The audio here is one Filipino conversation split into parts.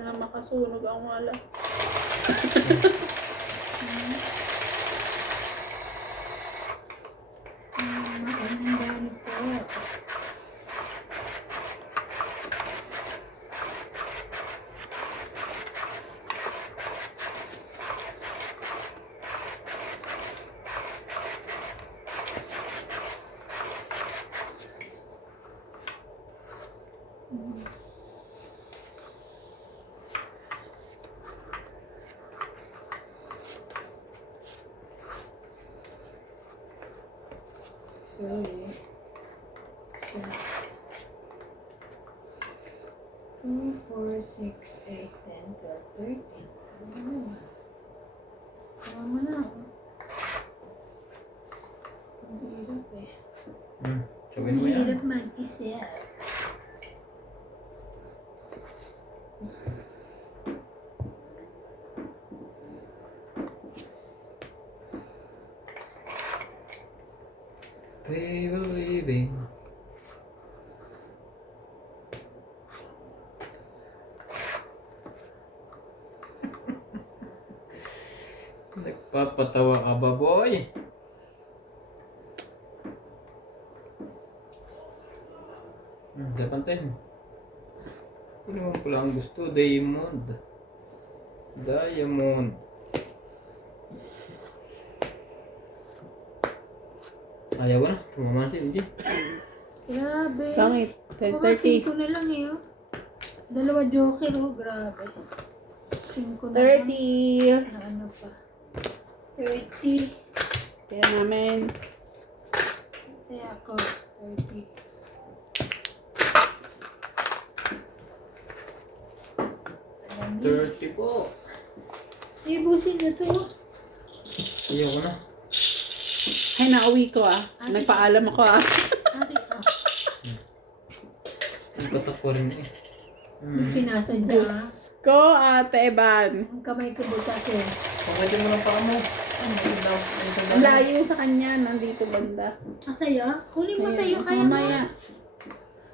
na makasunog ang wala. Makanang po. Sorry. 2, 4, 6, 8, 10, 12, 13. Tama na. Ang hirap eh. Sabihin mo Ang yan. hirap mag-isip. We believing. Nagpapatawa ka ba, boy? Dapantin. Ano naman pala ang gusto? Diamond. Diamond. Ayaw ko na. Tumaman si MJ. Grabe. Pangit. Baka 10:30. 5 na lang eh. Oh. Dalawa joker oh. Grabe. 5 na lang. 30. Na ano pa. 30. Kaya namin. Kaya ako. 30. Alam niyo. 30 po. Ibusin na to. Ayaw ko na. Ay, nauwi ko ah. Nagpaalam ako ah. Ate ko. Nagpatak ko rin eh. Sinasadya. Diyos ko, Ate Evan. Ang kamay ko butas eh. Pagkadyo mo ng paa mo. Ang layo sa kanya, nandito banda. Asaya? Kunin mo sa'yo. Kaya Mamaya.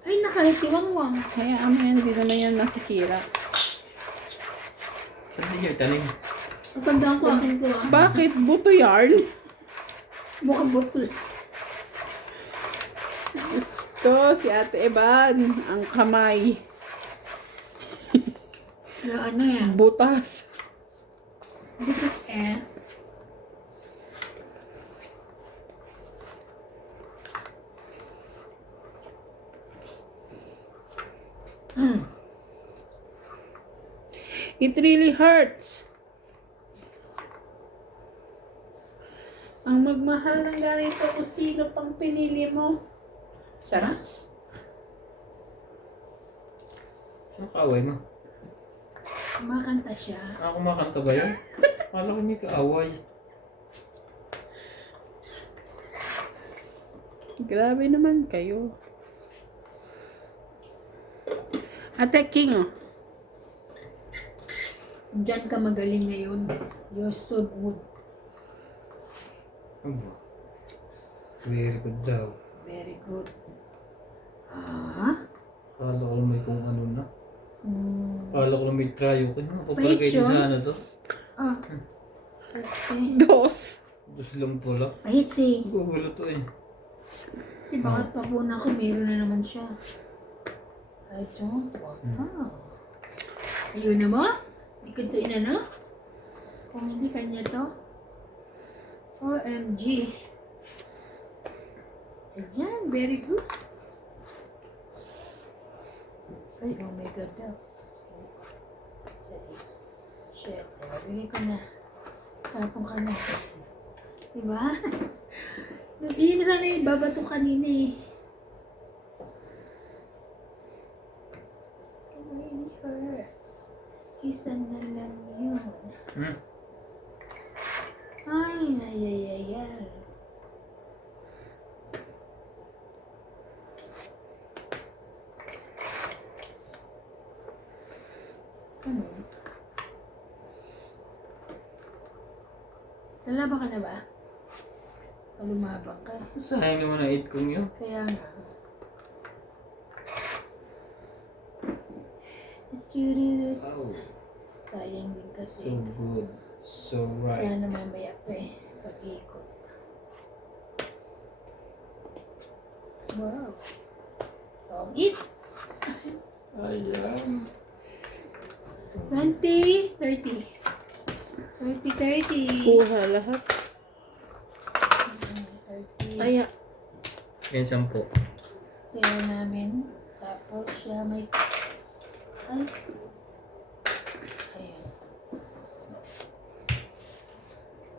Ay, nakahitiwangwang. Hayaan mo yan, hindi naman yan masisira. Saan din yung tanim? Napandaan ko akin ko ah. Bakit? Buto yarn? Mukhang butol. Gusto si Ate Evan, ang kamay. Na ano yan? Butas. Butas eh. It really hurts. Ang magmahal ng ganito kung sino pang pinili mo. Charas. Saan kaaway mo? Kumakanta siya. Kumakanta ba yun? Akala ko may kaaway. Grabe naman kayo. Ate King, oh. Diyan ka magaling ngayon. You're so good. Aba. Very good daw. Very good. Ah? Akala ko may kung ano na. Hmm. Akala ko may tryo ko. Ako pala Wait, kayo din Sean. sa ano to. Ah. Okay. Dos. Dos lang pala. Pahit si. Gugulo to eh. Si bakit pa po na ako, meron na naman siya. I don't want. Ah. Ayun na mo? Hindi ko ito inano? Kung hindi kanya to. OMG. Ayan, very good. Ay, oh my God daw. Shit, nabigay ko na. Tapong ka na. Diba? Nabigay ko sana yung babato kanina eh. It really hurts. Isa na lang yun. Ay, nayayayal. Ano? Lalaba ka na ba? Lumabang ka. Sayang naman ang 8 kong yun. Kaya nga. Oh, Sayang din so kasi. good. So right. Sana mamaya pa eh. Pag-ikot. Wow. Tom, eat. Ayan. 20, 30. 30. Kuha lahat. 30. Ay, Yan, 10. Tira namin. Tapos siya may... Ay. Ayan.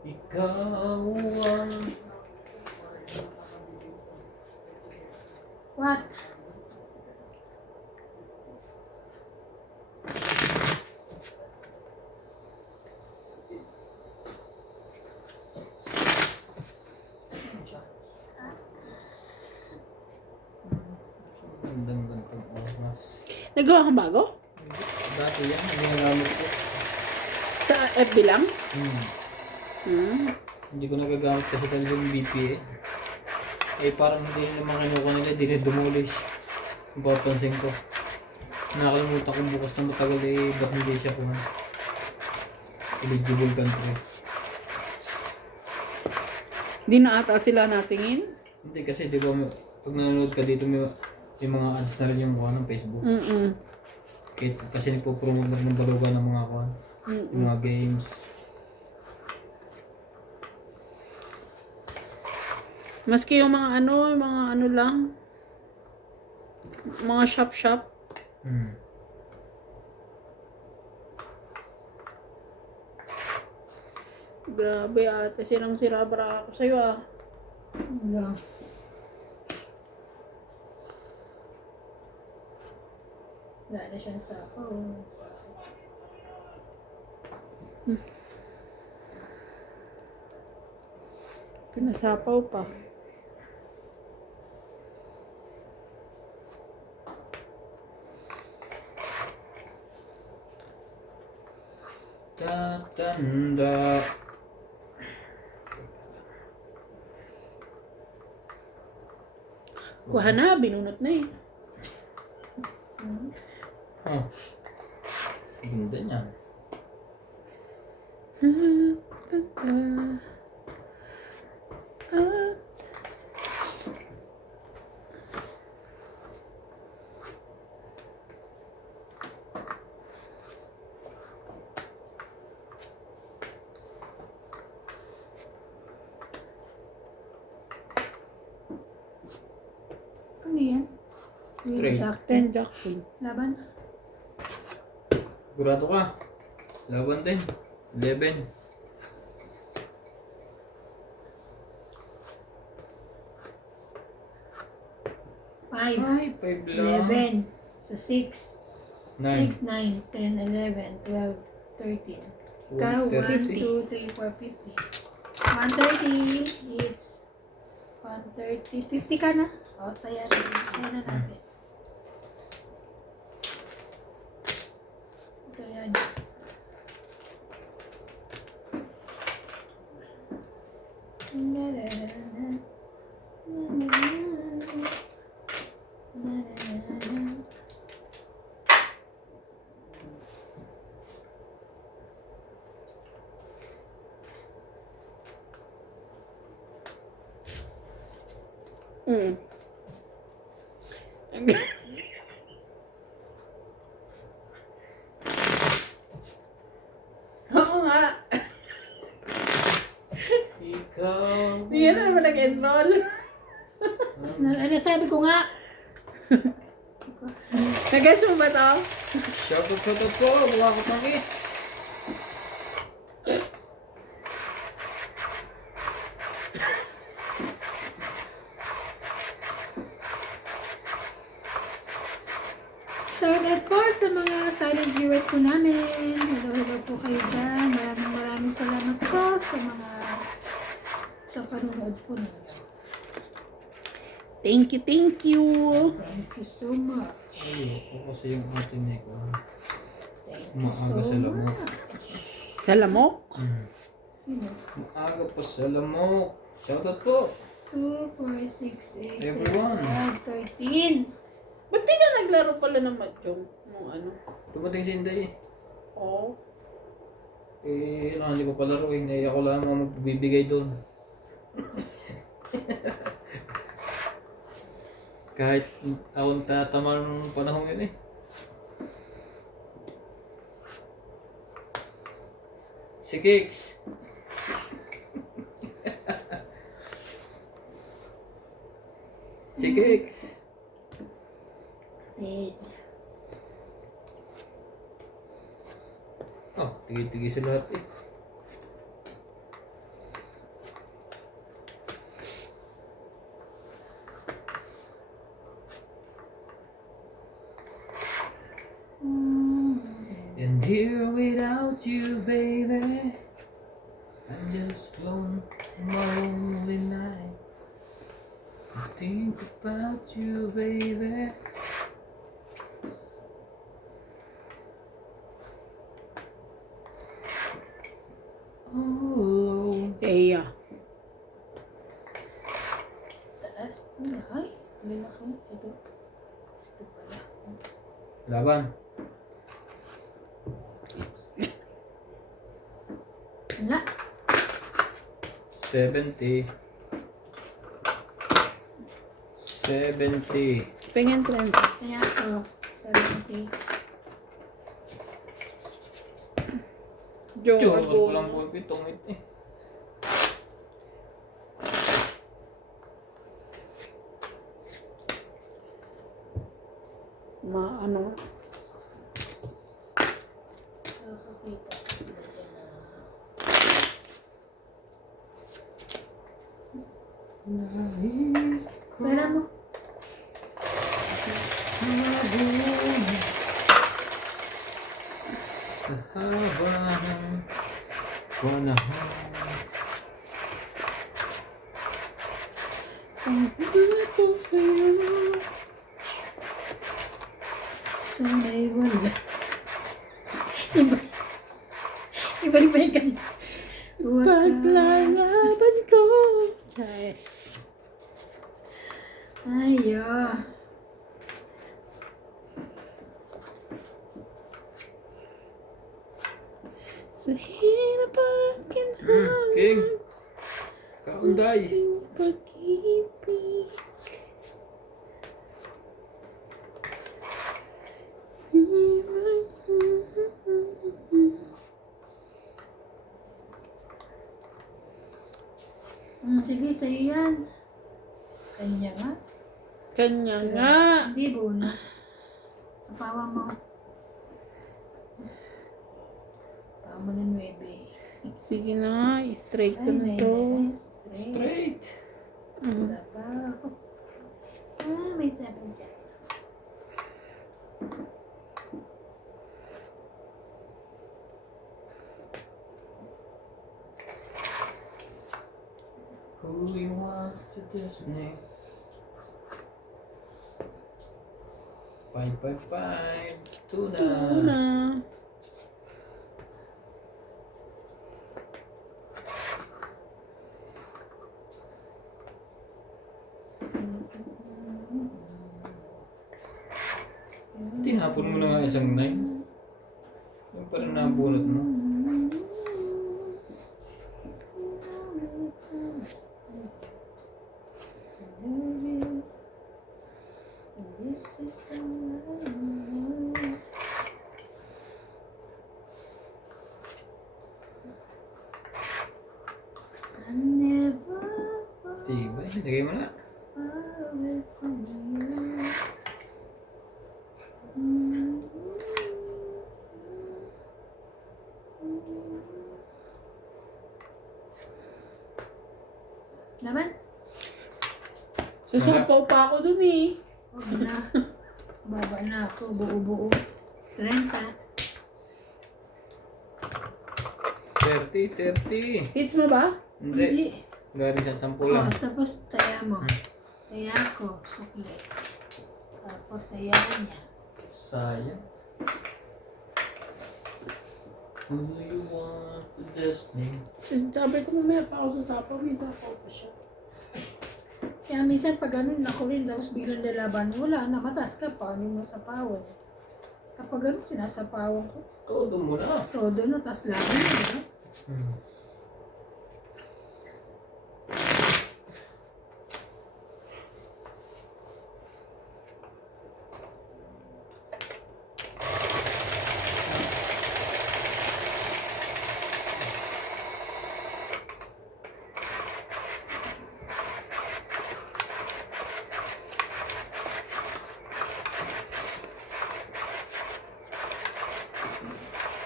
Ikaw ang... What? Gandang gantong oras. nagawa kang bago? Dati yan, ginagamit ko. Sa FB lang? Hindi ko nagagamit kasi talaga yung BPA. Eh parang hindi naman kinuha nila, dinidemolish. Yung papansin ko. Nakalimutan ko bukas na matagal eh, ba't hindi siya kung eligible country. Di na ata sila natingin? Hindi kasi di ba pag nanonood ka dito may mga ads na rin yung kuha ng Facebook. Kasi nagpo-promote na rin ng balugan ng mga kuha. Yung mga games. Maski yung mga ano lang. Mga shop. Grabe ate, sirang-sira bara ako sa'yo ah. Yeah. Wala na siyang sapaw. Pinasapaw pa. Tatanda. Kuha na, binunot na eh. Oh. Ganda niya. Ano yan? Straight. Jackson, Jackson. Laban? Sigurado ka. Laban din. 11. Five. Ay, 5 lang. 11. So 6. 9. 6, 9, 10, 11, 12, 13. Ka, 1, 2, 3, 4, 50. 130. It's 130. 50 ka na? O, taya na natin. Ito yan. Oo nga. Ikaw. Hindi ka na naman nag-enroll. Ano sabi ko nga? Nag-guess mo ba to? Shoutout po. Mukha ko pang hits. Shoutout po sa mga silent viewers po namin. Hello po kayo dyan. Maraming salamat po sa panonood po ninyo. Thank you. Thank you so much. Ay, ako kasi yung atin eh. Thank you Maaga so sa lamok. much. Sa lamok? Sino? Maaga pa sa lamok. Shoutout po. 2, 4, 6, 8, Everyone. 13. Ba't di ka naglaro pala ng mahjong? Nung ano? Dumating si Inday eh. Oo. Hindi ko palaro eh. Naiya ko lang mga magbibigay doon. Kahit akong tatama nung panahon yun eh. Si Kicks. Si Kicks. Dead. Oh, tigi-tigi sa lahat eh. And here without you, baby, I'm just alone on my lonely night. I think about you, baby. Oh, Eya. Taas. Ay, lalaki. Ito. Ito pala. laban. Wala. 70. 70. Pengen trend. Kaya ito. 70. Joe, Diyos, ako. walang ball pitong eh. Ano? Nakakita. Pera mo. Sa haba ng panahon. Ang gusto sa'yo. Sana'y wala. Iba. Iba yung kanya. Paglalaban ko. Yes. Ayo. Sa hirap at ginhawa. King. Kaunday. Ating pag-ibig. Sige, sa'yo yan. Kanya nga. Kanya nga. Hindi, Bona. Sa pawa mo. Pawa mo ng 9. Sige na nga, straight ko na Ay, to. nice. Straight. Straight. Sabaw. Ah, may sabaw dyan. Who you want to Disney? 555. Tuna. Ito na. Tinapon mo na nga isang 9. Yung parang nabunot mo. Tiba, lagay mo na. Naman? Susupaw pa ako dun eh. Huwag na. Baba na ako. Buo-buo. 30. 30. Hits mo ba? Hindi. Galing sa 10 Oh, lang. tapos taya mo. Taya ko. Sukli. Tapos taya niya. Sayang. Who you want to Disney? Sabi ko mamaya pa ako sasapaw. May sapaw pa siya. Kaya minsan pag ganun ako rin, tapos biglang lalaban, wala na, mataas ka, paano mo sapawan? Kapag ganun, sinasapawan ko. Todo mo na. Todo na, tapos laban na, diba? Hmm.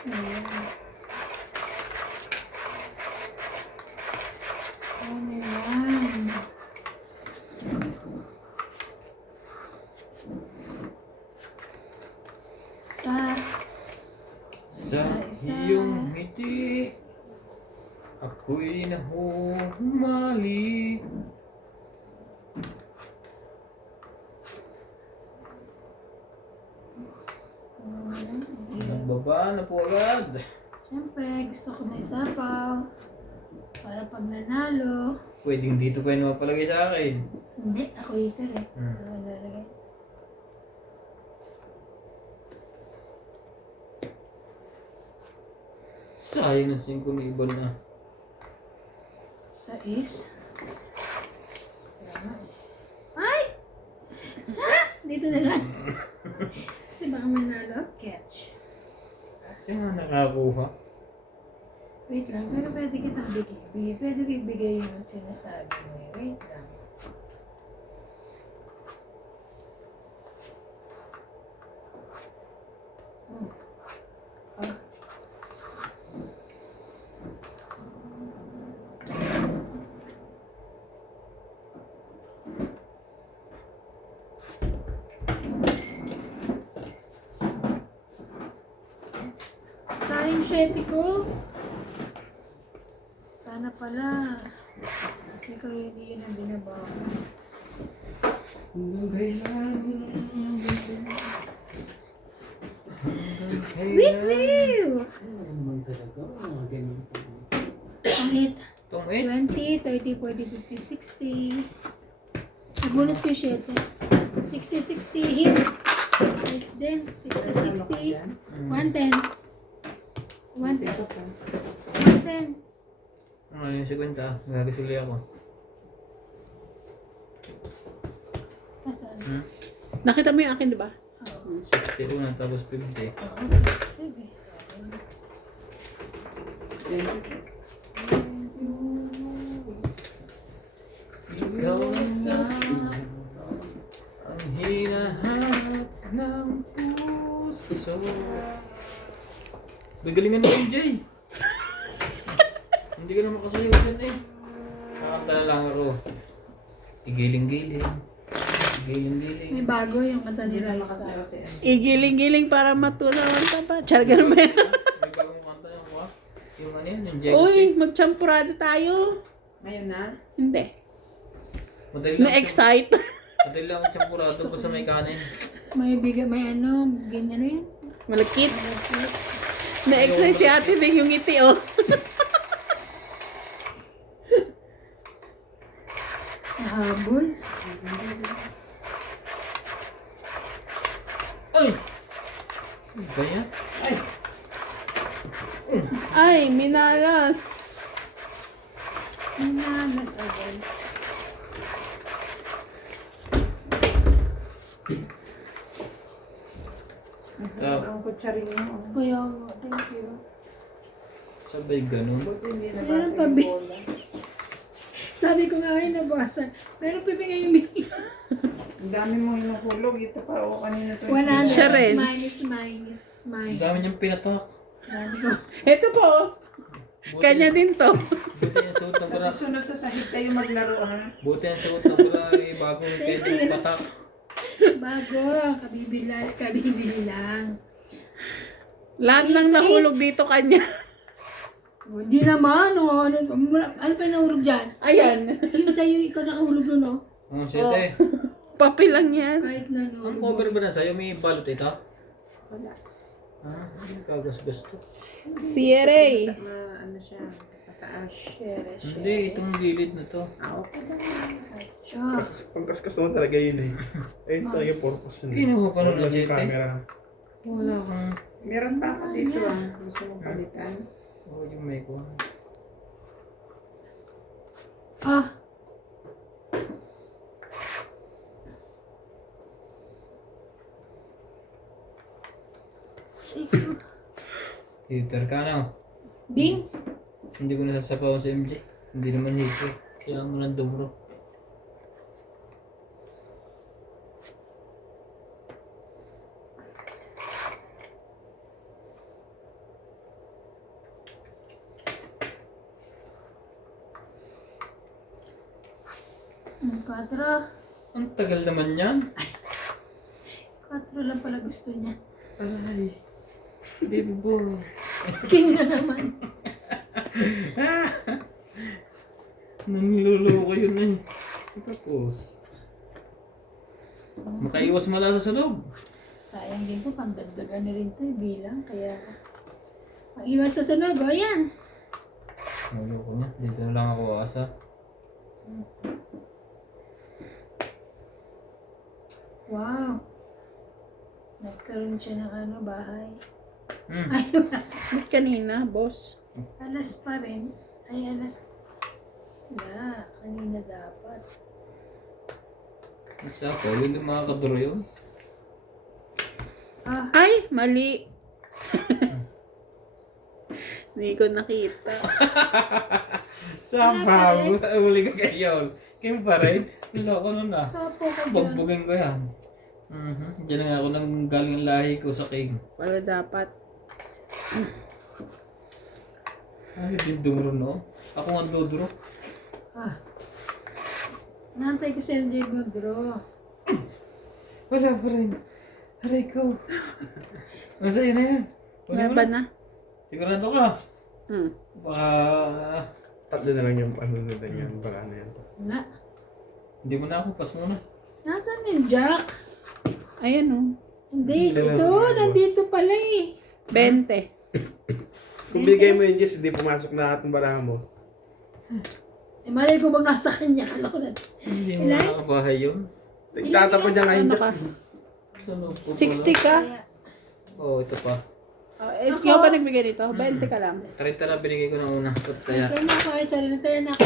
Ayan. Ano yan? Sa Isa-isa. iyong ngiti, ako'y nahumali. Nagbaba na po agad. Siyempre, gusto ko may sapaw. Para pag nanalo. Pwedeng dito kayo mapalagay sa akin. Hindi, ako ito eh. Hmm. Ano lalagay? Sayang na 5 na iba na. Sa is. Kaya nga eh. Ay! Ha? Dito na lang. Kasi baka manalo. Catch. Kasi nga nakakuha. Wait lang, pero pwede kitang bigay. Pwede ko ibigay yung sinasabi mo eh. Wait lang. Ah. Sayang syete ko. Sana pala. Hindi ko hindi yun ang binabawa. Wait, wait! Pangit. Itong 8. 20, 30, 40, 50, 60. Nabunot ko yung 7. 60, 60 hits. Hits din. 60, 60. 110. 110. 110. Ano yung 50? Nagkakasuli ako. Nasaan? Hmm? Nakita mo yung akin, di ba? Oo. 60 una tapos 50. Sige. Ikaw na ang hinahanap ng puso. Gagalingan mo yung Jay. Hindi ka na makasayaw dyan eh. Nakakanta na lang ako. Igiling-giling. Igiling-giling. May bago yung kanta ni Raisa. Igiling-giling para matulaw ang tapa. Char, ganun ba yan? May bagong kanta yung kuha. Yung ano yan, yung Jay. Uy, magchampurado tayo. Ngayon na? Hindi. Madali lang. Na-excite. Madali lang ang champurado ko sa may kanin. May biga, may ano, ganyan yan. Malakit. Na-excite si ate Bing yung ngiti, oh. Nahabol. Ay! Kaya? Ay! Ay, minalas. Minalas agad. Ang kutsarin mo. Kuya, thank you. Sabay ganun. Buti hindi Meron nabasa pa, yung Bi. bola. Sabi ko nga kayo nabasa. Pero pipigay yung bigay. Ang dami mong hinuhulog. Ito pa o kanina to. 100. Siya rin. Minus, minus, Ang minus. dami niyang pinatak. Sabi ko, Ito po, oh. Buti- Kanya din to. Buti yung suot ng Sa bra. susunod sa sahig kayo maglaro ha. Buti yung suot ng bra. Bago yung Thank kaya you. patak. bago. Kabibili lang. Lahat ng nahulog dito kanya. Hindi naman. Ano pa yung nahulog dyan? Ayan. Yung sa'yo, ikaw nakahulog doon, no? Ang siyete. Papi lang yan. Kahit na Ang no. cover ba na sa'yo? May balot ito? Wala. Ah, kagas-gas to. Sierra. Ano siya. taas. Share, Hindi, itong gilid na to. Okay lang. Siya. Pangkaskas naman talaga yun eh. Ayun talaga yung purpose nun. Kinuha pa nun Wala ng yung jet, eh. camera. Wala kang... Meron pa ako dito Gusto mong palitan? Oo, yung may ko. Ah. Ikaw. Heater ka na. Bing? Hindi ko nasasapawan sa MJ. Hindi naman heater. Kailangan mo ng dumro. Katra. Ang tagal naman yan. Katra lang pala gusto niya. Aray. Baby boy. King na naman. Nangluloko yun eh. Tapos. Makaiwas malasa sa loob. Sayang din po, pangdagdagan na rin ito bilang. Kaya, ang iwas sa sunog, o yan. Naloko niya. Dito na lang ako asa. Wow. Nagkaroon siya ng bahay. Hmm. Ay, Ba't kanina, boss? alas pa rin. Ay, alas. Wala, kanina dapat. Isa po, hindi makakaduro yun. Ah, Ay, mali. Hindi ko nakita. Somehow, uli ka kayo. Kim pa rin. Niloko nun ah. sapo ka dyan. Bagbugin ko yan. Diyan na nga ako nang galing ang lahi ko sa king. Wala dapat. Ay, din dumuro no. Ako ang duduro. Ah. Nantay ko si MJ mag-draw. Wala pa rin. Aray ko. Masaya na yan. Huli mo Laban na. na. Sigurado ka. Baka... Tatlo na lang yung ano na lang yan. Baka na yan. Wala. Hindi mo na ako. Pas muna. Nasaan yung Jack? Ayan oh. Hindi, Wala ito. na, Nandito pala eh. 20. Kung bigay mo yun, Jess, hindi pumasok na atong barahan mo. Eh, malay ko bang nasa kanya. Kala ko na. Hindi mo Ilan? nakakabahay yun. Nagtatapon niya ngayon Ano dyan. ka? Sa loob ko 60 ka? Oo, ito pa. Ikaw ba nagbigay nito? 20 ka lang. 30 na binigay ko na una. Kaya, Ikaw na ako. Ay, sorry na tayo na ako.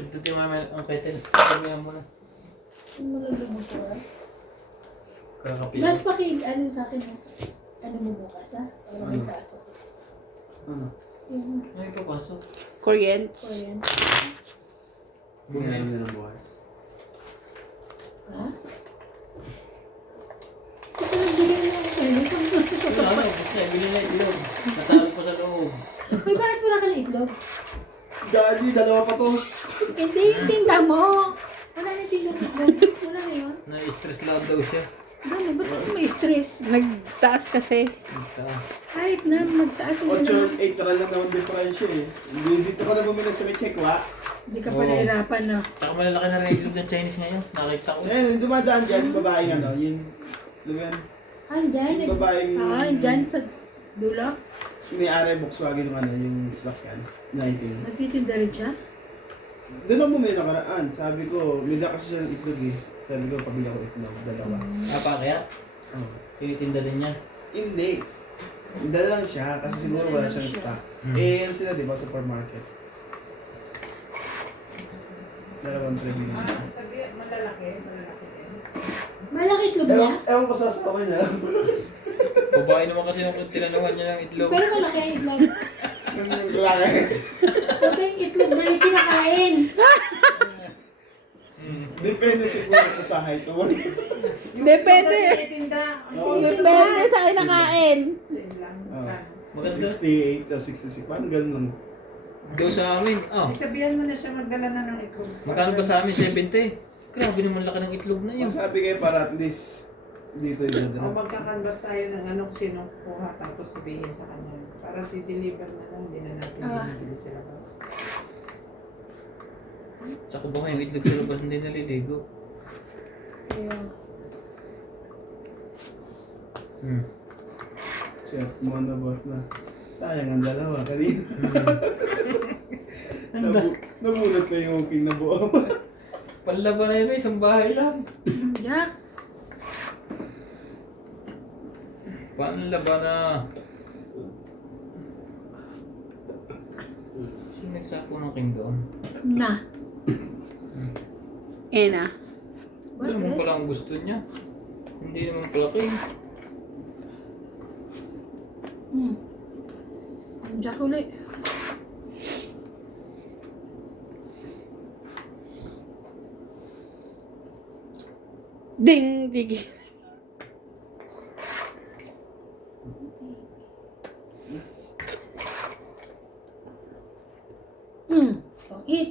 ito yung mama ang kaitin. Kaya mo na. Ang malulunod ko ah. Kakapit. Lahat pa kay, ano sa akin mo? Ano mo bukas ha? Para may pasok. Ano? Yung Ay, papasok. Koreans. Korean. Bumili na ng bukas. Ha? Ito nagbigay na ako sa'yo. Ano, kasi bili na itlog. Natalo ko sa loob. Uy, bakit wala ka ng itlog? Gabi, dalawa pa to. Hindi, yung tinda mo. Wala na yung tinda ng itlog. Wala na yun. Na-stress lang daw siya. Dami, ba't ako may stress? Nagtaas kasi. Nagtaas. Kahit na, magtaas yung 8 lang naman difference eh. Dito ka na bumili sa may check, wa? Hindi ka pa Oo. nahirapan, no? Tsaka malalaki na rin itlog ng Chinese ngayon. Nakita ko. Eh, dumadaan dyan, yung babaeng ano, yung... Lugan, Ah, dyan. yung babaeng... Dyan sa dulo. May ari Volkswagen yung ano, yung sasakyan. 19. Nagtitinda rin siya. Doon ako bumili nakaraan. Sabi ko, may da kasi siya ng itlog eh. Sabi ko, pabili ako itlog, dalawa. Pa kaya? Oh. Tinitinda din niya. Hindi. Dala lang siya kasi siguro wala Dala lang siyang siya. stock. Eh, yan sila, di ba, supermarket. Dalawang tribili. Sabi, malalaki din. Malaki itlog niya. Ewan ko sa asawa niya. Babae naman kasi nung tinanungan niya ng itlog. Pero malaki ang itlog. Yung lalaki. Huwag yung itlog na yung kinakain. Depende siguro kung sa height mo. Depende. Tinda. Oo. Depende sa kinakain. Same lang. Oh. Maganda. 68 o 66, parang ganun lang. Daw sa amin. Sabihan mo na siya magdala na ng itlog. Magkano ba sa amin? 70. Grabe naman laki ng itlog na yun. Ang sabi kayo para at least dito yung O dadala. magkakanvas tayo ng ano kung sino kuha tapos sabihin sa kanya. Para i-deliver na lang, hindi na natin binibili sa labas. Tsaka ba yung itlog sa labas hindi naliligo? Ayun. Chef, mo na boss na. Sayang ang dalawa. Kanina. Nabulat pa yung king na buo. Panlaban na yun, isang bahay lang. Jack. Panlaban na. Sino nagsapo ng king doon? Na. Na. Ano naman pala ang gusto niya? Hindi naman pala king. Jack ulit. Ding! Digi. Pang-eat.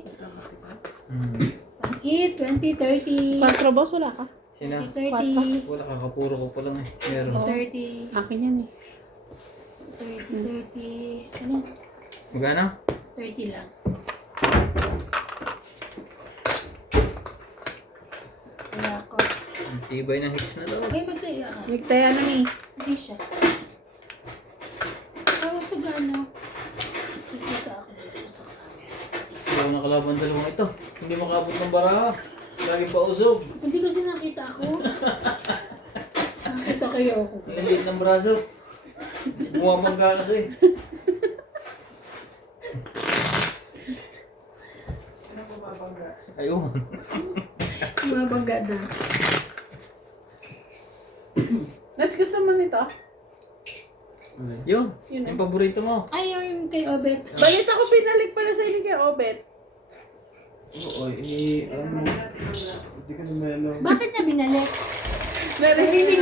Hmm. Pang-eat, 20, 30. 4 boss, wala ka? Sina? 30. Wala, kakapuro ko pa lang eh. Meron. 30. Akin yan eh. 30. Ano? Magana? 30 lang. Wala ko. Ang tibay ng hits na daw. Okay, magtaya ka. Nagtaya na eh. Hindi siya. Ako sa gano. Kikita ako dito sa camera. Hindi ako nakalaban dalawang ito. Hindi makabot ng baraha. Lagi pa usog. Hindi kasi nakita ako. Nakita kayo ako. Ang liit ng braso. Bumabangga kasi. Ano po mabangga? Ayun. Mabangga na. Nats, gusto mo nito? Yun. Yun Yung paborito mo. Ay, yung kay Obet. Balita ko pinalik pala sa inyo kay Obet. Oo, Hindi ano, naman natin ang hindi ka naman ano. Bakit niya binalik? Narinig.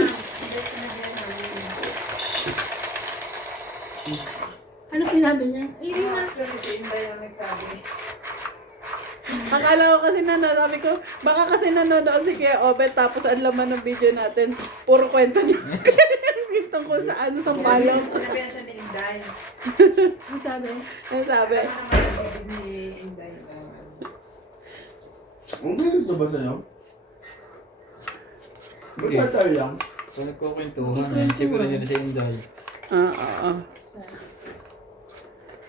Ano sinabi niya? Ay, yun na. Actually, si Inday ang nagsabi. Akala ko kasi sabi ko, baka kasi nanonood si Kuya Obet tapos ang laman ng video natin, puro kwento niya. Tungkol sa ano, sa palo. Sinabihan siya ni Inday. Ano sabi? Ano sabi? Ano naman ang bibig ni Inday? Ang ganito ba sa'yo? Ba't Hindi. tayo lang? So nagkukwentuhan. Siyempre nila sa Inday. Oo.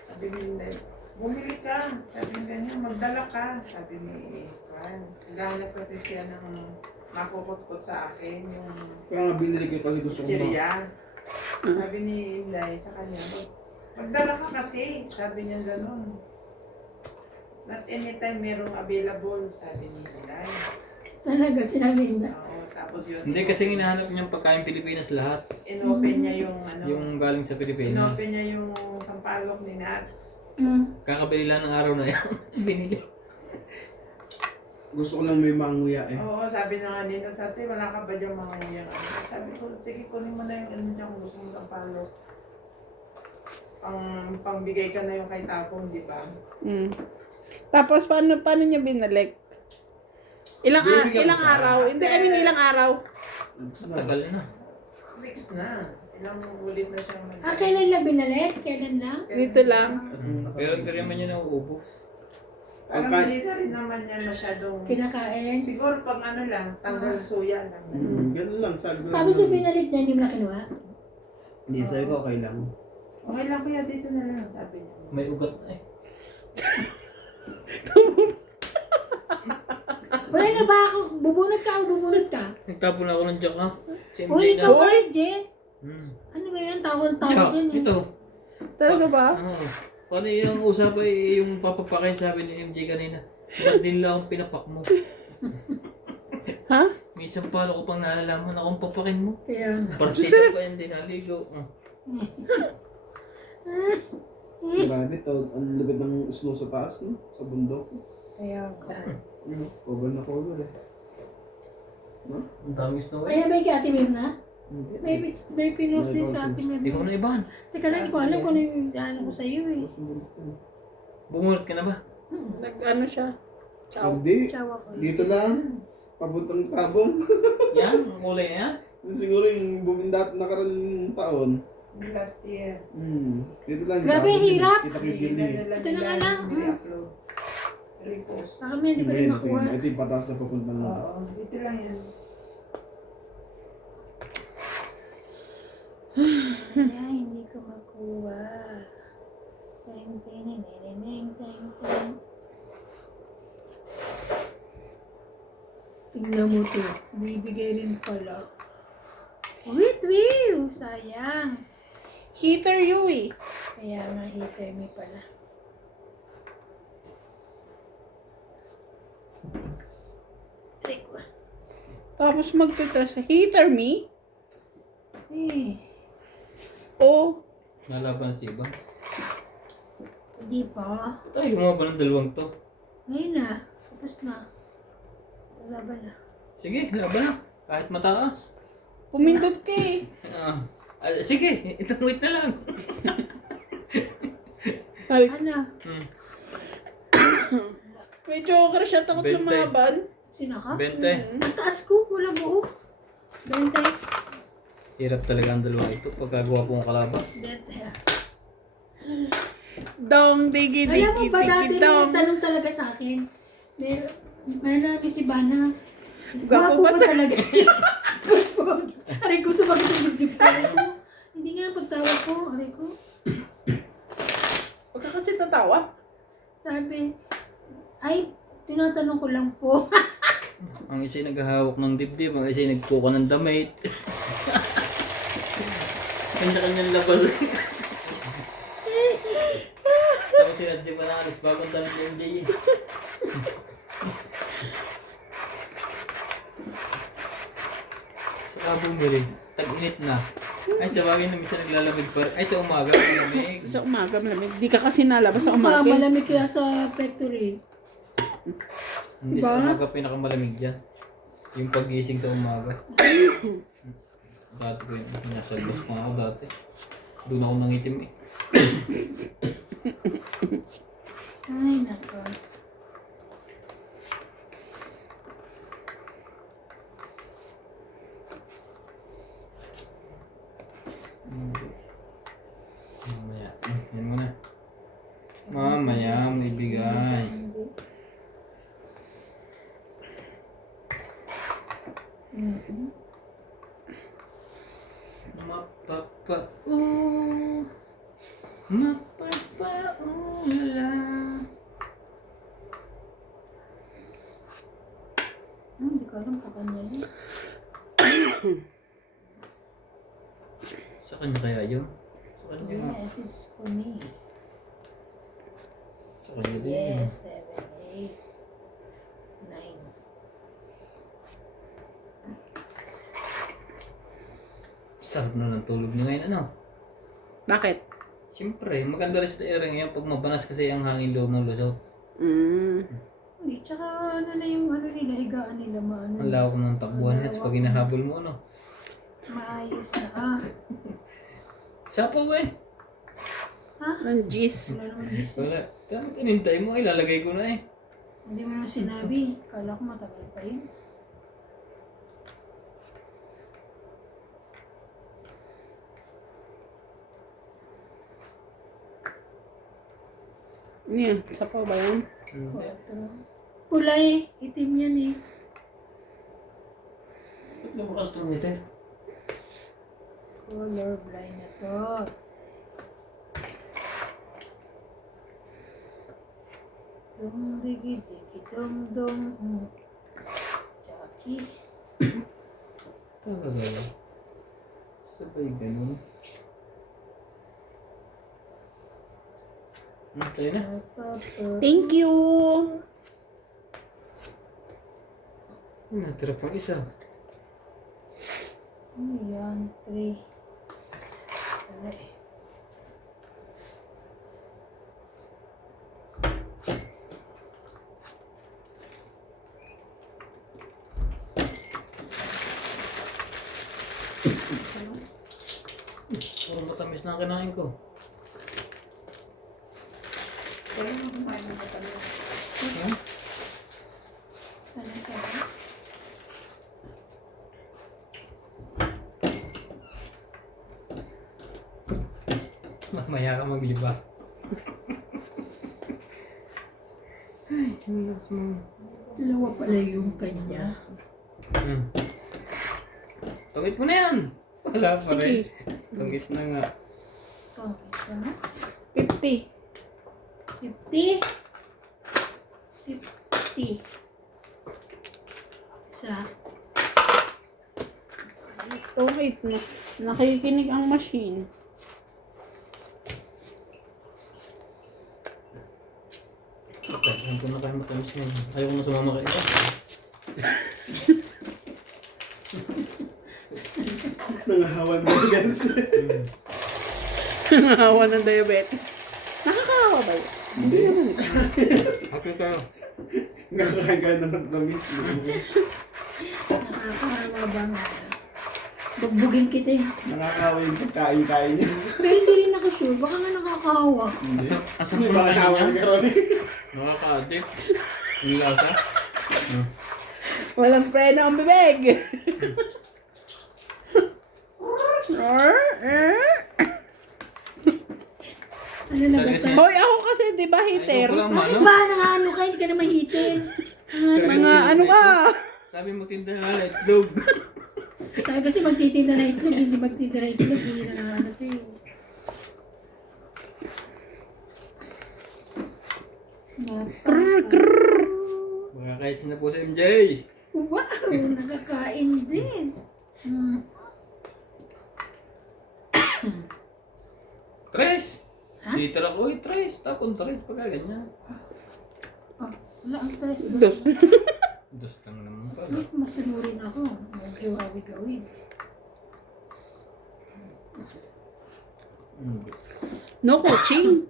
Sabi ni Inday, bumili ka. Sabi ni ganyan, magdala ka. Sabi ni Juan. Naghahanap kasi siya ng makukutkot sa akin. Yung Kaya nga binili ko kasi gusto ko chichirya. Sabi ni Inday sa kanya, magdala ka kasi. Sabi niya gano'n. Not anytime merong available, sabi ni Inday. Talaga, sinabi niya. Oo, tapos yun. Hindi kasi hinahanap niyang pagkain Pilipinas lahat. Inopen niya yung ano. Yung galing sa Pilipinas. Inopen niya yung sampalok ni Nats. Kakabili lang ng araw na yan. Binili. Gusto ko lang may manguya eh. Oo, sabi na nga ni Nats, ate, wala ka ba dyan mga yung ano? Sabi ko, sige, kunin mo na yung ano niya kung gusto mo sampalok. Pangbigay ka na yung kay Tapong, di ba? Mm. Tapos paano niya binalik? Ilang Bibigyan ilang ko siya. araw? Hindi, I mean ilang araw. Tagal na. Next na. Ilang ulit na siyang Ah, kailan lang binalik? Kailan lang? Dito lang. Pero hindi rin man niya nauubos. Parang Okay. hindi na rin naman yan masyadong... Kinakain? Siguro pag ano lang, tanggal suya lang. Ganun lang, sabi ko lang. Tapos yung binalik niya, hindi mo na kinuha? Hindi, sabi ko okay lang. Okay lang kuya, dito na lang, sabi niya. May ugat na eh. Wala na ba ako? Bubunot ka o bubunot ka? Nagtapon ako ng jack ha. Si MJ Uy, na. ikaw ba, Jen? Hmm. Ano ba yan? Tawag-tawag Jack, yan eh. ito. Talaga ba? Oo. Paano yung usap ay yung papapakain sabi ni MJ kanina. Ba't din lang akong pinapak mo? Ha? Minsan pa ako pang nalalaman akong papakin mo. Kaya nga. Partida pa yan din naligo. Grabe to, ang labid ng snow sa taas, no? Sa bundok. Kaya nga. Cover na cover eh. Ang dami snow eh. Kaya ba kay Ate Mirna? Hindi. May pinost din sa Ate Hindi ko Mirna. na ibahan. Teka lang, hindi ko alam kung ano yung ano ko sa iyo eh. Mas bundok yun. Bumunot ka na ba? Nag-ano siya? Ciao. Hindi. Chawa ko. Dito lang. Papuntang tabong. Yan? Ang kulay na yan? Siguro yung bumindat nakarang taon. Last year. Dito lang. Grabe, tabong. hirap. Kita kikiling. Ito na nga lang. upload Repost. Baka may hindi ko rin makuha. Ito yung pataas na papuntang Oo, dito lang yan. Kaya hindi ko makuha. Teng, teng, teng, teng, teng, teng. Tingnan mo to. Bibigay rin pala. Wait, sayang. Heater Yui. Kaya nga heater me pala. Aray ko. Tapos magpita sa heater me. Kasi, Oh. Nalaban si iba. hindi pa. Tayo gumawa ba ng dalawang to? Ngayon na. Tapos na. Lalaban na. Sige, laban na. Kahit mataas. Pumindot ka eh. Sige, itong wait na lang. Ano? Hmm. May joker siya, takot 20. lumaban. Sino ka? 20. Ang taas ko. Wala buo. 20. Hirap talaga ang dalawa ito pagkagawa po ng kalaban. 20. Dong, digi, digi, Alam mo ba dati digi, dong. tanong talaga sa akin, may namin si Bana, Gwapo gwapo ba ba talaga siya? Aray ko, sumagot ang dibdib ko. Aray ko, hindi nga pagtawag ko, aray ko. Huwag ka kasi tatawa. Sabi, ay, tinatanong ko lang po. Ang isa'y naghahawak ng dibdib, ang isa'y nagkuka ng damit. Kanya-kanyang labas. Tapos sinadya pa na alis, bagong damit ng NBA. Saka bumili, tag-init na. Ay, sa bagay na minsan naglalamig pa rin. Ay, sa umaga, malamig. Sa umaga malamig. Di ka kasi nalabas sa Baka umaga. malamig kaya sa factory. Hindi sa umaga pinakamalamig dyan. Yung pagising sa umaga. Dati ko yun, nasa labas pa ako dati. Doon ako nangitim eh. Ay, nako. Mamaya. Yan muna. Mamaya mo ibigay. Mapapa-ula. Hindi ko alam kung kanya yun. Sa kanya kaya yun? Sa kanya nga. Yes, it's for me. Sa kanya din. Yes, 7, 8, 9. Sarap na ng tulog niya ngayon, ano? Bakit? Siyempre, maganda rin sa area ngayon pag mabanas kasi ang hangin loob ng lusot. Hindi, tsaka ano na yung ano nila, higaan nila, Ang lawak ng takbuhan at pag hinahabol mo, ano? maayos na. Ah, Sapaw eh! ha? Ang jeez. Wala naman Diyos. Wala. Tama, tinintay mo, ilalagay ko na eh. Hindi mo na sinabi. Kala ko matagal pa yun. Yan, sapaw ba yan? Kulay, itim yan eh. Lumakas itong ngiti. Color blind na to. Dum digi digi dum dum. Jackie. Talaga ba? Sabay ganun. Tayo na. Thank you! Natira pang isa. Ano yan? 3. Wala eh. Puro matamis na ang kinain ko. Kaya mo kumain ng matamis. Hmm? Ano sabi? Mamaya ka magliba. Ay, relax mo. Dalawa pala yung kanya. Tungit mo na yan! Wala pa rin. Sige. Tungit na nga. Oh, isa na. 50. 50. 50. Isa. Oh, wait. Nakikinig ang machine. Kaya ko na kayo matamis yan. Ayaw ko na sumama kayo. Nangahawan mo yan siya. Nangahawa ng diabetes. Nakakahawa ba yun? Hindi naman. Happy kayo. Nakakain ka naman tamis. Nakakahawa ba nga? Bugbugin kita eh. Nakakahawa yung pagkain-kain niya. Pero hindi rin nakasure. Baka nga nakakahawa. Asan May po baka kayo nahawa niya? ng karon. Nakaka-addict. Yung lasa? Walang preno ang bibig. Ano na ba Talaga ito? siya. Hoy, ako kasi, di ba, heater? Ayaw ko lang, Bakit mano. ba nangaano ka? Hindi ka naman hitin. Mga ano ka? Sabi mo tinda na itlog. Sabi kasi magtitinda na itlog, hindi magtitinda na itlog, hindi na nangaano ito eh. Mga kahit na po sa MJ. Wow, nakakain din. Tres! Ha? Liter ako eh, tres. Tapon tres pagka ganyan. Oh, wala ang stress. Dos. Dos lang naman pa. Masunurin ako. Mag-gawi gawin. No coaching.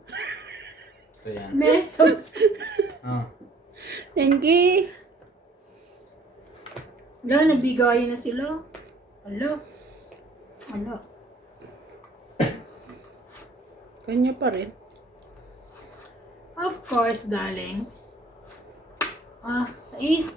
Ito yan. Meso. Ah. Thank you. Wala, nabigayan na sila. Alo. Alo. Kanya pa rin. Of course, darling. Ah, sa is.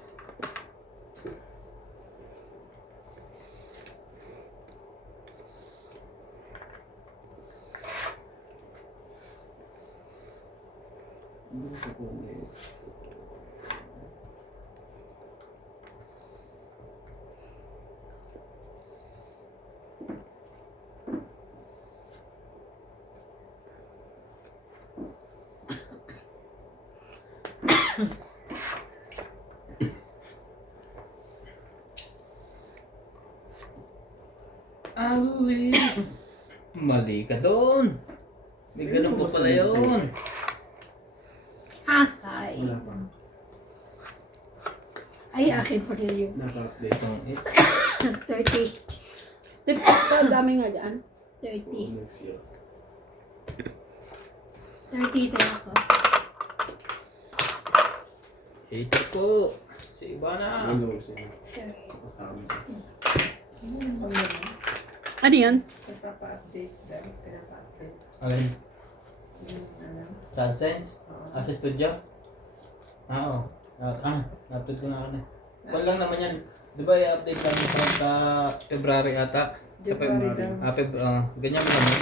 Ali. Mali ka doon. May ganun po pala yun. Ha? Ay. Wala pa. Ay, akin pa rin yun. Naka-update. Itong 30. Ito, dami nga dyan. 30. Next year. 30 tayo ako. hater ko. Si Ivana. Ano siya? 30. Kasama. Ano yan? Nagpapa-update dahil pinapa-update. Alin? Yung ano. Sa AdSense? Sa studio? Oo. Na-upload ko na ako na. Kung lang naman yan. Di ba i-update namin sa February ata? Sa February daw. ganyan mo naman.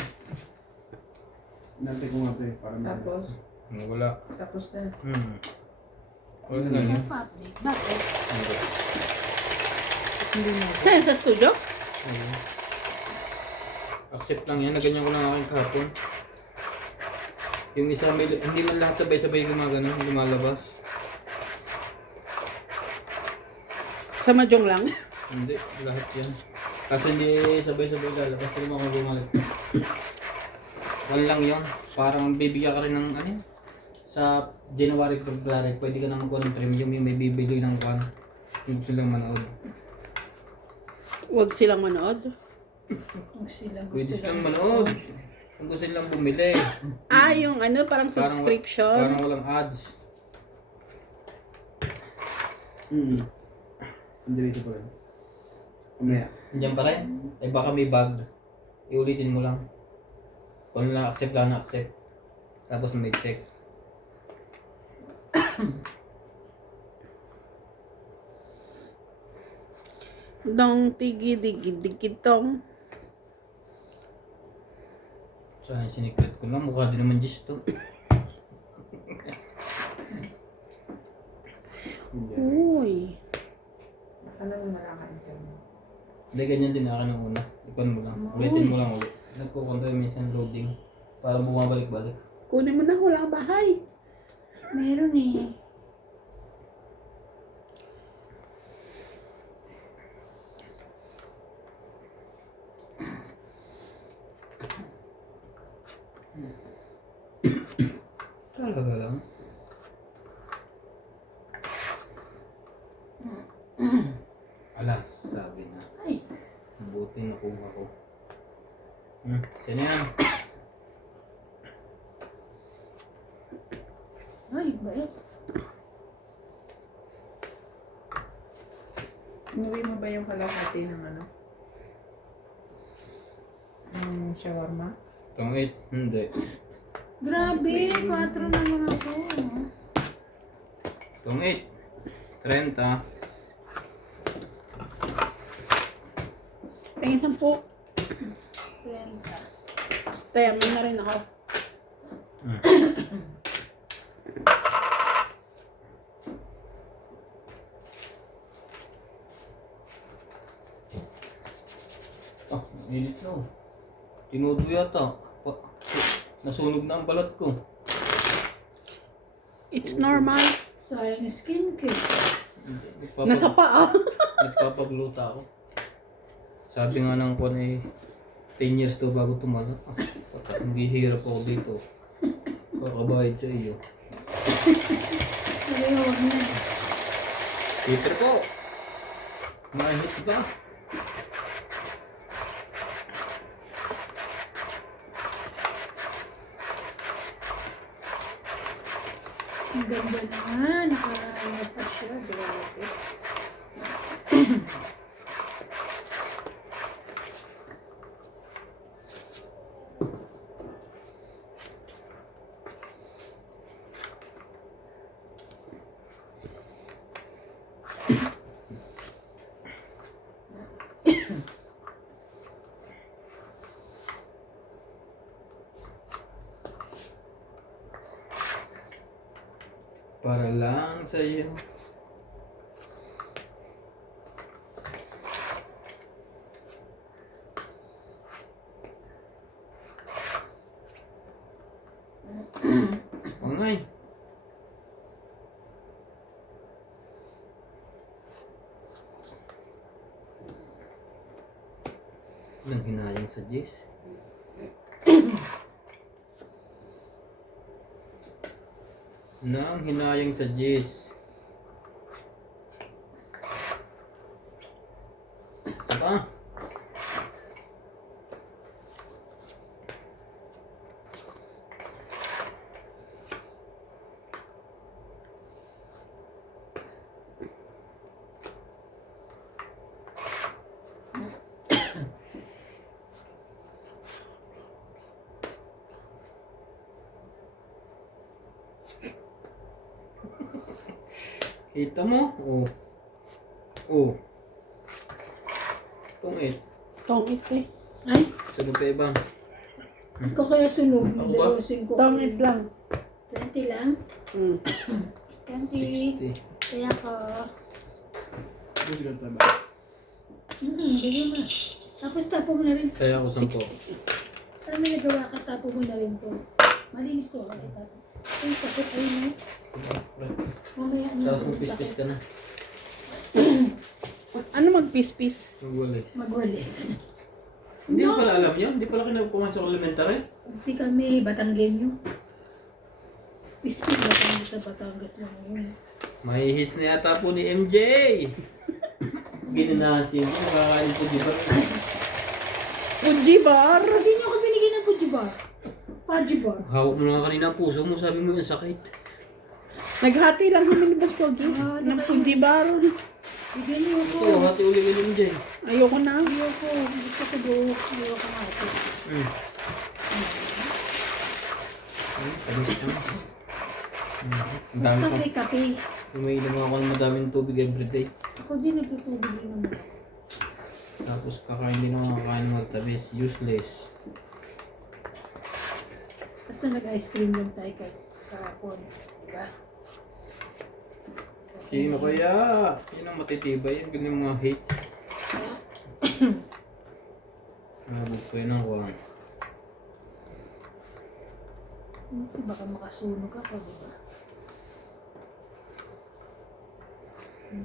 Nantay ko nga ito eh. Para Tapos, Wala. tapos na. Wala lang yun. Pa-update. Bakit? Hindi. Saan? Sa studio? Accept lang yan. Naganyan ko lang aking kahapon. Yung isa, hindi man lahat sabay-sabay gumagano, lumalabas. Sa Mahjong lang? Hindi, lahat yan. Kasi hindi sabay-sabay lalabas. Pero mga gumalit. One lang yun. Parang bibigyan ka rin ng ano yun? Sa January, February, pwede ka na magkuha ng premium yung may bibili ng kwan. Kung gusto lang manood. Huwag silang manood. Kung sila gusto Pwede silang lang. manood. Kung gusto nilang bumili. Ah, yung ano, parang subscription. Parang walang ads. Hindi rito pa rin. Mamaya. Diyan pa rin. Eh baka may bug. Iulitin mo lang. Kung lang accept lang na accept. Tapos may check. Dong tigi digi digitong. Saan sinikret ko lang. Mukha din naman Jis to. Hindi. Uy. Ano yung nakaka-internet? Hindi ganyan din ako nung una. Ikon mo lang. Ulitin mo lang ulit. Nagkukonto minsan loading. Para bumabalik-balik. Kunin mo na, wala kang bahay. Meron eh. Talaga lang. Alas, sabi na. Ay, Buti nakuha ko. Sino yan? ay, bait. Inuwi mo ba yung kalahati ng ano? Ng shawarma? Itong 8? Hindi. Grabe, 4 naman ako. Itong 8. 30. Tingin 10. 30. Stay, may na rin ako. Ah, init na. Tinudo yata. Nasunog na ang balat ko. It's normal. Sayang skincare. Nasa paa. Nagpapagluta ako. Sabi nga ng kwan eh, 10 years to bago tumalat. Ang hihirap ako dito. Kakabayad sa iyo. Sabi ko, wag na. Peter po! Mga hits ba? Ang ganda naman. Nakaano pa siya. Grabe. Para lang sa iyo. Ongay. Nang hinayang sa Jess. Nang hinayang sa Jess. Saka? Kita mo? Oh. Oh. Itong 8. Tongit eh. Ay, Sabi pa iba. ikaw kaya sunog. Ako ba? Dalawasin ko. Tongit lang. 20 lang. 20. 60. Kaya ko. Buti ka tama. Bigyan mo. Tapos tapo mo na rin. Kaya ako 10. Para may nagawa ka, tapo mo na rin to. Malinis to. Ay, tapo. Ay, takot. Ay, no. Mamaya na. Tapos mag-pis-pis ka na. Ano magpis-pis? Magwalay. Magwalis. Hindi ko pala alam yan. Hindi pala kinakuha sa elementary. Hindi kami Batanggenyo. Pispis Batangas sa Batangas lang yun. Mahihis na yata po ni MJ. Ginanasin mo. Nakakain po di ba? Fuji bar. Hindi niyo ako binigyan ng Fuji bar. Fuji bar. Hawak mo na kanina ang puso mo. Sabi mo yung sakit. Naghati lang kami ni Boss Pogi. Ah, Ng Fuji bar. Bigyan niyo ako. Oo, hati uli ka ni MJ. Ayoko na. Ayoko. Gusto ko buhok. Ayoko nga ito. Tamis-tamis. Ang dami Basta pa. may kape. Umiinom ako ng madaming tubig everyday. Ako din nagtutubig din naman. Tapos kakain din ako kakain ng magtabis. Useless. Basta nag-ice cream lang tayo kahapon. Diba? Sino kaya? Yun ang matitibay. Yan ganyan mga hates. Nabog ko yun ako. Kasi baka makasunog ako, di ba?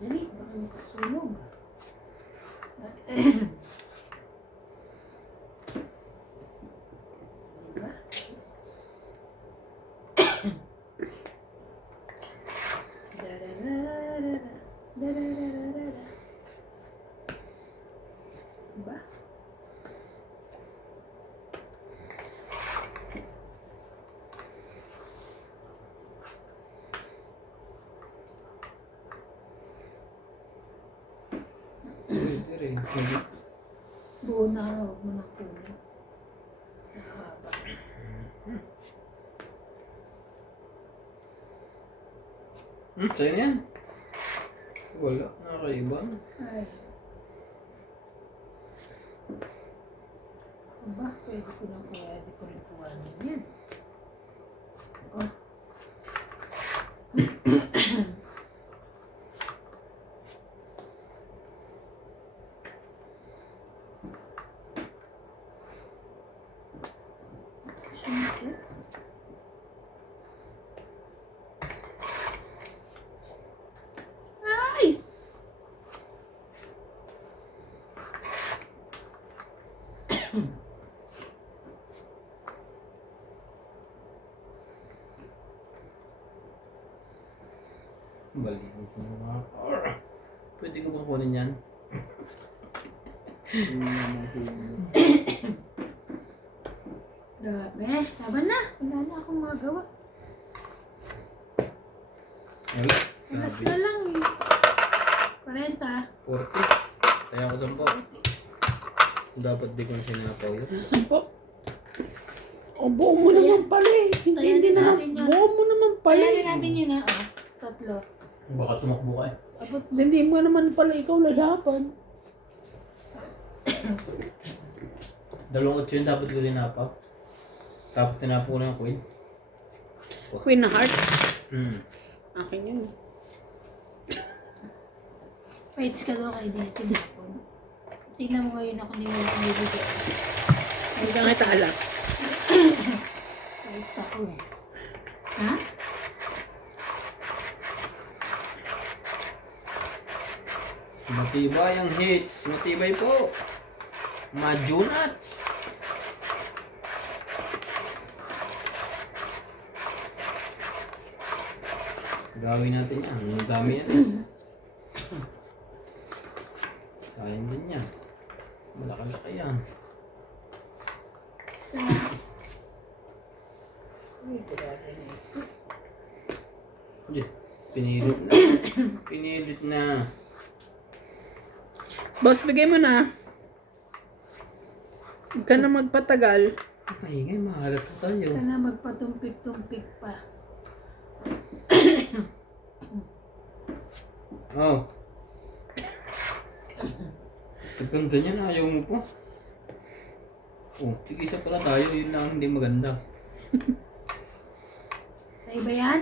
Dali, baka makasunog. Diba? Sis? Darararara, darararara. Diba? Pwede rin. Pwede. Buo na, huwag mo na kunin. Nakahaba. Sa'yo na yan. Wala. Nakakaiba. Ay. Aba, pwede ko lang kaya di ko rin kuhanin yan. Oh. Siyempre. Ay! Balik ko mga. Pwede ko bang kunin yan? Grabe. Laban na. Wala na akong magawa. Wala. Alas Sabi. na lang eh. 40. 40. Kaya ako 10. Dapat di ko na sinapaw yun. Sampo. O, buo mo naman pala eh. Hindi Tayanin na. natin yan. Buo mo naman pala Kaya eh. natin yun na. Oh, 3. Baka tumakbo ka eh. Abot mo. Hindi mo naman pala ikaw lalaban. Dalawang 8 yun, dapat ko dinapaw. Tapos tinapo ko na yung queen. Queen na heart. Hmm. Akin yun eh. Fights ka daw kayo dito dapon. Tingnan mo ngayon ako ni Walt bibigyan. Hindi ka kita alas. Fights ako eh. Ha? Matibay ang hits. Matibay po. Majunats. Gawin natin yan. Ang dami yan eh. Sayang din yan. Malaki-laki yan. Sa... Uy, grabe na ito. Yeah. Pinilit na. Pinilit na. Boss, bigay mo na. Huwag ka na magpatagal. Maingay, mahalat na tayo. Sana magpatumpik-tumpik pa. Oh. Pagkanda niya na, ayaw mo po. Oh, tigisa pala tayo. Yun lang hindi maganda. Sa iba yan?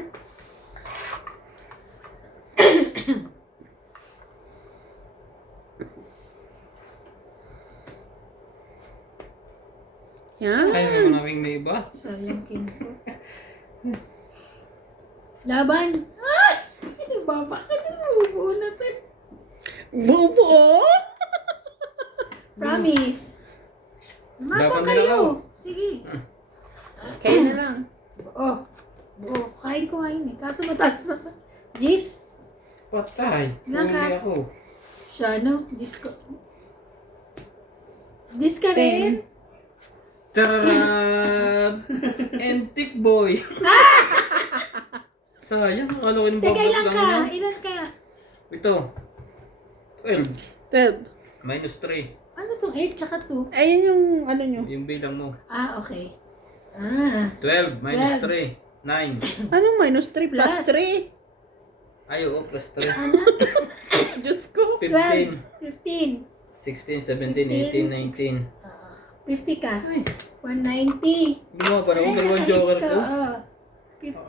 Yan. Ayaw naman namin may iba. Sayang kinko. Laban! Ah! Baba ka na. Buo na to. Bubo! Promise. Mapa Laban na kayo. lang ako. Sige. Kayo na lang. Oh. Oh, kain ko kain eh. Kaso mataas na. Gis? Patay. Ilan ka? Huli ako. Siya, no? Gis ko. Gis ka rin? Tararan! Antique boy! Sayang, akala ko yung Teka, babak ilan lang ka? yan. Ilan ka? Ito. 12. 12. Minus 3. Ano tong 8 tsaka 2? Ayun yung ano nyo. Yung bilang mo. Ah, okay. Ah. 12 minus 12. 3. 9. Anong minus 3 plus Plus. 3? Ay, oo, plus 3. Ano? Diyos ko. 15. 15. 16, 17, 18, 19. 50 ka. Ay, 190. gumawa pa na ako. Ay, Dalawang naka-hits joker ka, ko. oh. 50.